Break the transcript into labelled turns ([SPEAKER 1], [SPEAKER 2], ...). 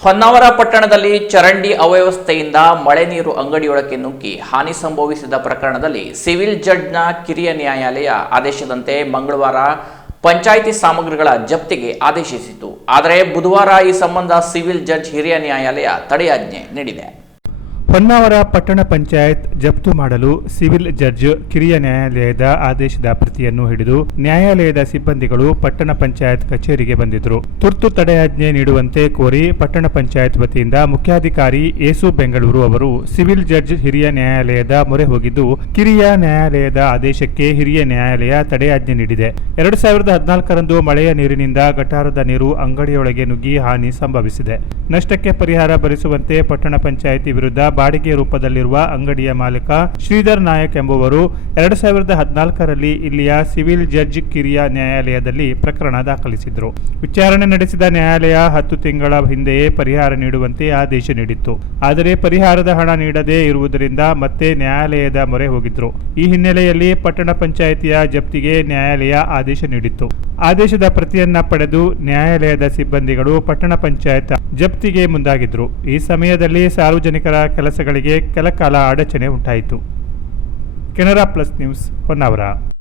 [SPEAKER 1] ಹೊನ್ನಾವರ ಪಟ್ಟಣದಲ್ಲಿ ಚರಂಡಿ ಅವ್ಯವಸ್ಥೆಯಿಂದ ಮಳೆ ನೀರು ಅಂಗಡಿಯೊಳಕ್ಕೆ ನುಗ್ಗಿ ಹಾನಿ ಸಂಭವಿಸಿದ ಪ್ರಕರಣದಲ್ಲಿ ಸಿವಿಲ್ ಜಡ್ಜ್ನ ಕಿರಿಯ ನ್ಯಾಯಾಲಯ ಆದೇಶದಂತೆ ಮಂಗಳವಾರ ಪಂಚಾಯಿತಿ ಸಾಮಗ್ರಿಗಳ ಜಪ್ತಿಗೆ ಆದೇಶಿಸಿತು ಆದರೆ ಬುಧವಾರ ಈ ಸಂಬಂಧ ಸಿವಿಲ್ ಜಡ್ಜ್ ಹಿರಿಯ ನ್ಯಾಯಾಲಯ ತಡೆಯಾಜ್ಞೆ ನೀಡಿದೆ.
[SPEAKER 2] ಹೊನ್ನಾವರ ಪಟ್ಟಣ ಪಂಚಾಯತ್ ಜಪ್ತು ಮಾಡಲು ಸಿವಿಲ್ ಜಡ್ಜ್ ಕಿರಿಯ ನ್ಯಾಯಾಲಯದ ಆದೇಶದ ಪ್ರತಿಯನ್ನು ಹಿಡಿದು ನ್ಯಾಯಾಲಯದ ಸಿಬ್ಬಂದಿಗಳು ಪಟ್ಟಣ ಪಂಚಾಯತ್ ಕಚೇರಿಗೆ ಬಂದಿದ್ರು ತುರ್ತು ತಡೆಯಾಜ್ಞೆ ನೀಡುವಂತೆ ಕೋರಿ ಪಟ್ಟಣ ಪಂಚಾಯತ್ ವತಿಯಿಂದ ಮುಖ್ಯಾಧಿಕಾರಿ ಏಸು ಬೆಂಗಳೂರು ಅವರು ಸಿವಿಲ್ ಜಡ್ಜ್ ಹಿರಿಯ ನ್ಯಾಯಾಲಯದ ಮೊರೆ ಹೋಗಿದ್ದು, ಕಿರಿಯ ನ್ಯಾಯಾಲಯದ ಆದೇಶಕ್ಕೆ ಹಿರಿಯ ನ್ಯಾಯಾಲಯ ತಡೆಯಾಜ್ಞೆ ನೀಡಿದೆ. ಎರಡು ಸಾವಿರದ ಹದಿನಾಲ್ಕರಂದು ಮಳೆಯ ನೀರಿನಿಂದ ಗಟಾರದ ನೀರು ಅಂಗಡಿಯೊಳಗೆ ನುಗ್ಗಿ ಹಾನಿ ಸಂಭವಿಸಿದೆ. ನಷ್ಟಕ್ಕೆ ಪರಿಹಾರ ಭರಿಸುವಂತೆ ಪಟ್ಟಣ ಪಂಚಾಯಿತಿ ವಿರುದ್ಧ ಬಾಡಿಗೆ ರೂಪದಲ್ಲಿರುವ ಅಂಗಡಿಯ ಮಾಲೀಕ ಶ್ರೀಧರ್ ನಾಯಕ್ ಎಂಬುವರು ಎರಡು ಸಾವಿರದ ಹದಿನಾಲ್ಕರಲ್ಲಿ ಇಲ್ಲಿಯ ಸಿವಿಲ್ ಜಡ್ಜ್ ಕಿರಿಯ ನ್ಯಾಯಾಲಯದಲ್ಲಿ ಪ್ರಕರಣ ದಾಖಲಿಸಿದ್ರು. ವಿಚಾರಣೆ ನಡೆಸಿದ ನ್ಯಾಯಾಲಯ ಹತ್ತು ತಿಂಗಳ ಹಿಂದೆಯೇ ಪರಿಹಾರ ನೀಡುವಂತೆ ಆದೇಶ ನೀಡಿತ್ತು. ಆದರೆ ಪರಿಹಾರದ ಹಣ ನೀಡದೇ ಇರುವುದರಿಂದ ಮತ್ತೆ ನ್ಯಾಯಾಲಯದ ಮೊರೆ ಹೋಗಿದ್ರು. ಈ ಹಿನ್ನೆಲೆಯಲ್ಲಿ ಪಟ್ಟಣ ಪಂಚಾಯಿತಿಯ ಜಪ್ತಿಗೆ ನ್ಯಾಯಾಲಯ ಆದೇಶ ನೀಡಿತ್ತು. ಆದೇಶದ ಪ್ರತಿಯನ್ನ ಪಡೆದು ನ್ಯಾಯಾಲಯದ ಸಿಬ್ಬಂದಿಗಳು ಪಟ್ಟಣ ಪಂಚಾಯತ್ ಜಪ್ತಿಗೆ ಮುಂದಾಗಿದ್ರು. ಈ ಸಮಯದಲ್ಲಿ ಸಾರ್ವಜನಿಕರ ಕೆಲಸಗಳಿಗೆ ಕೆಲಕಾಲ ಅಡಚಣೆ ಉಂಟಾಯಿತು. Canara plus news Honnavar.